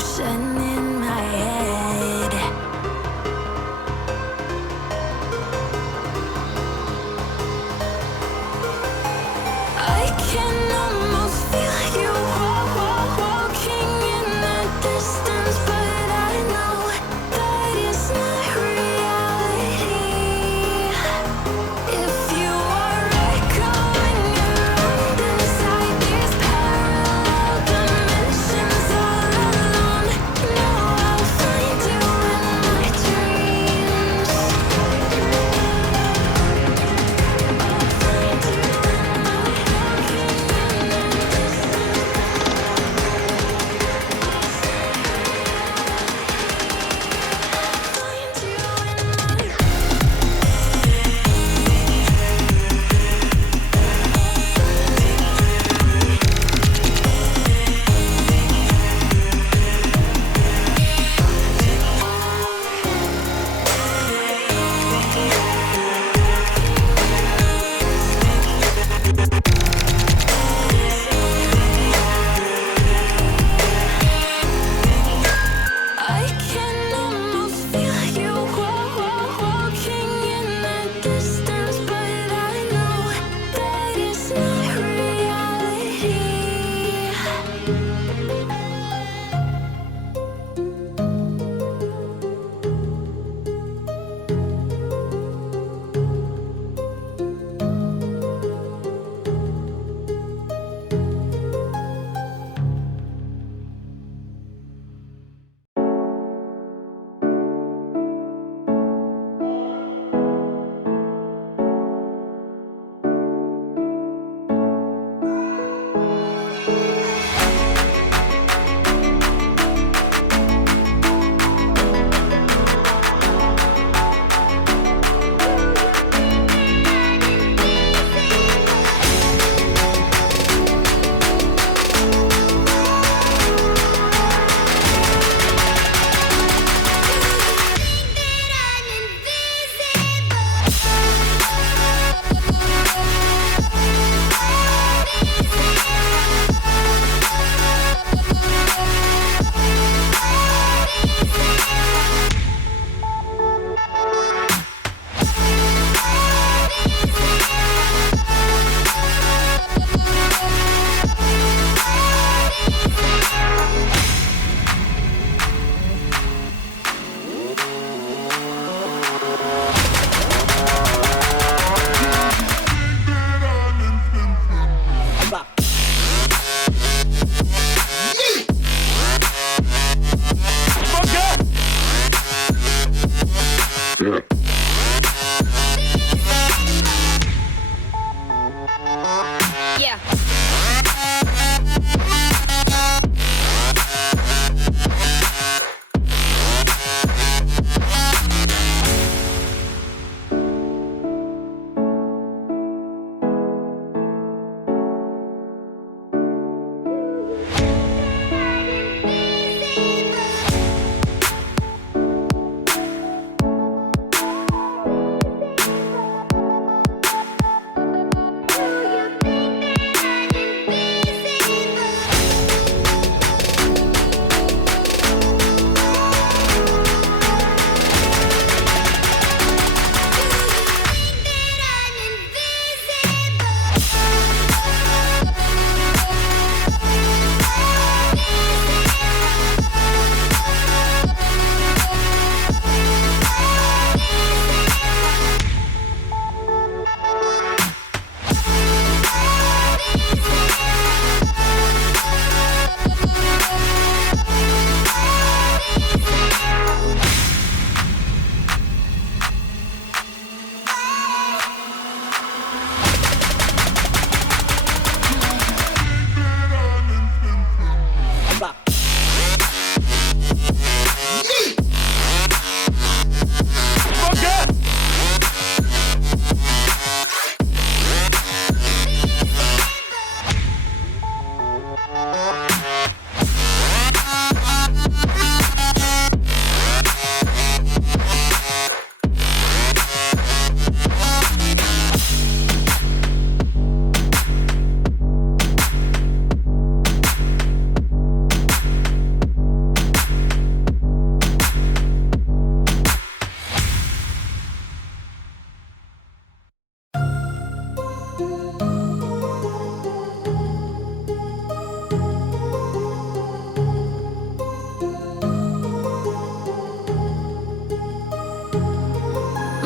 motion in my head. I can almost feel you walking in the distance, but I know that it's not reality. If you are echoing around inside these parallel dimensions all alone, know I'll find you in my dreams. I'll find you in my I can almost feel you walking in the distance, but I know that it's not reality. Yeah.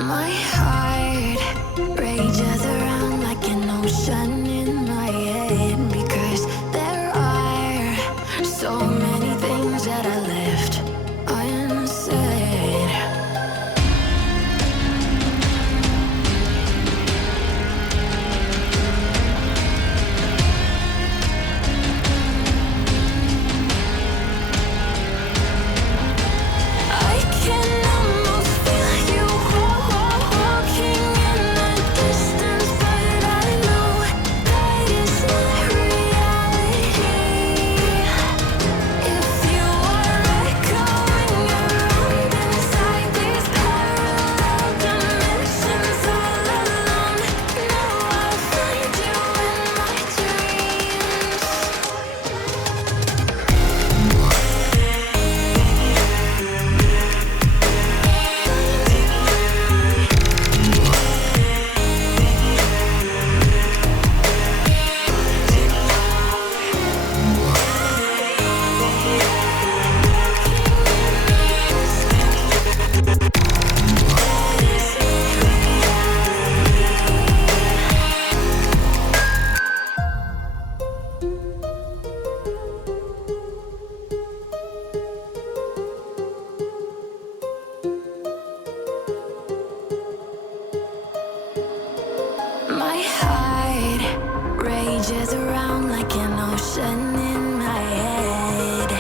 My heart rages around like an ocean in my head because there are so many things that I left unsaid. I can almost feel you walking in the distance, but I know that is not reality. If you are echoing around inside these parallel dimensions all alone, now I'll find you in my dreams. My heart rages around like an ocean in my head.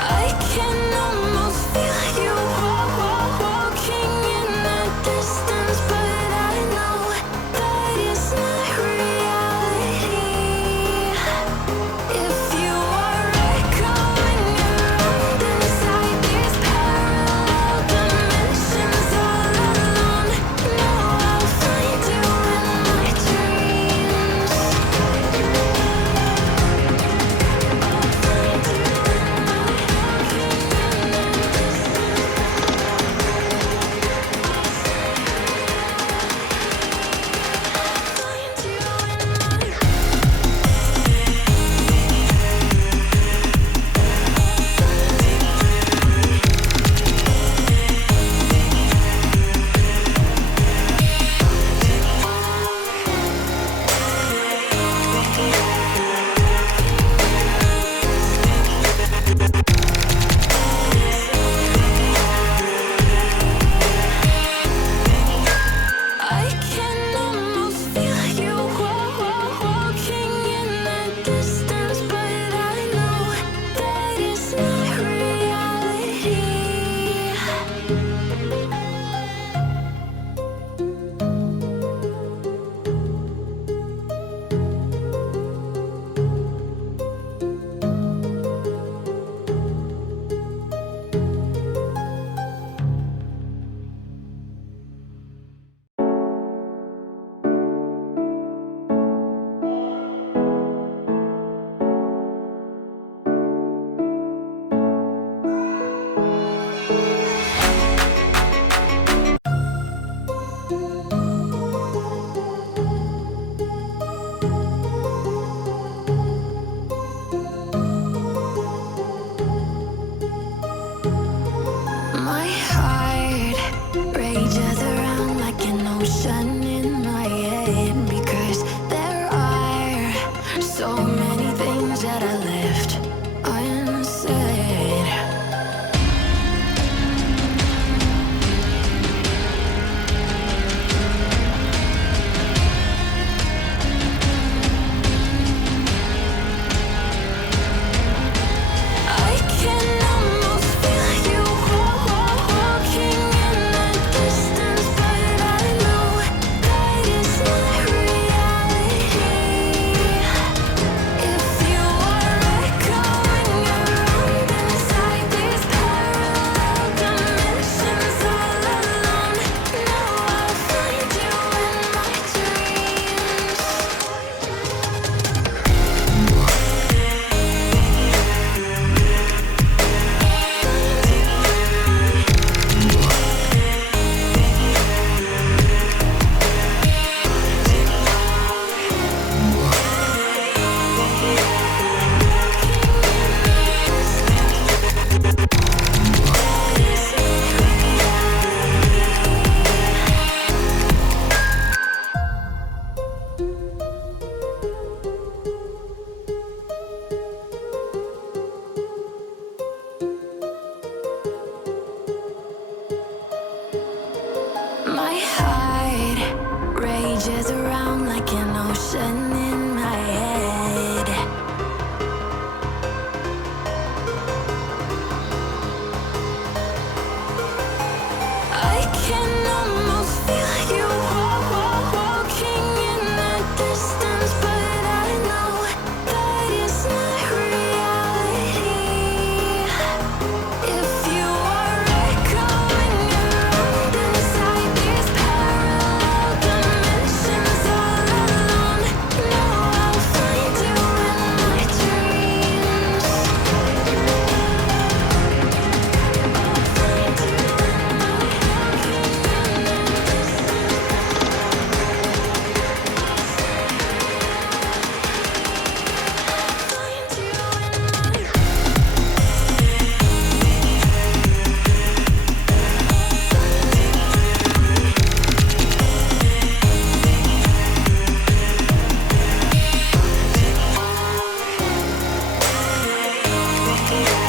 I can almost feel you walking in the distance, but I know that is not reality. If you are echoing around inside these parallel dimensions all alone, like an ocean in my head. I can almost feel you walking in the distance, but I know that it's not reality. If you are echoing around inside these parallel dimensions all alone, know I'll find you in my dreams. Yeah.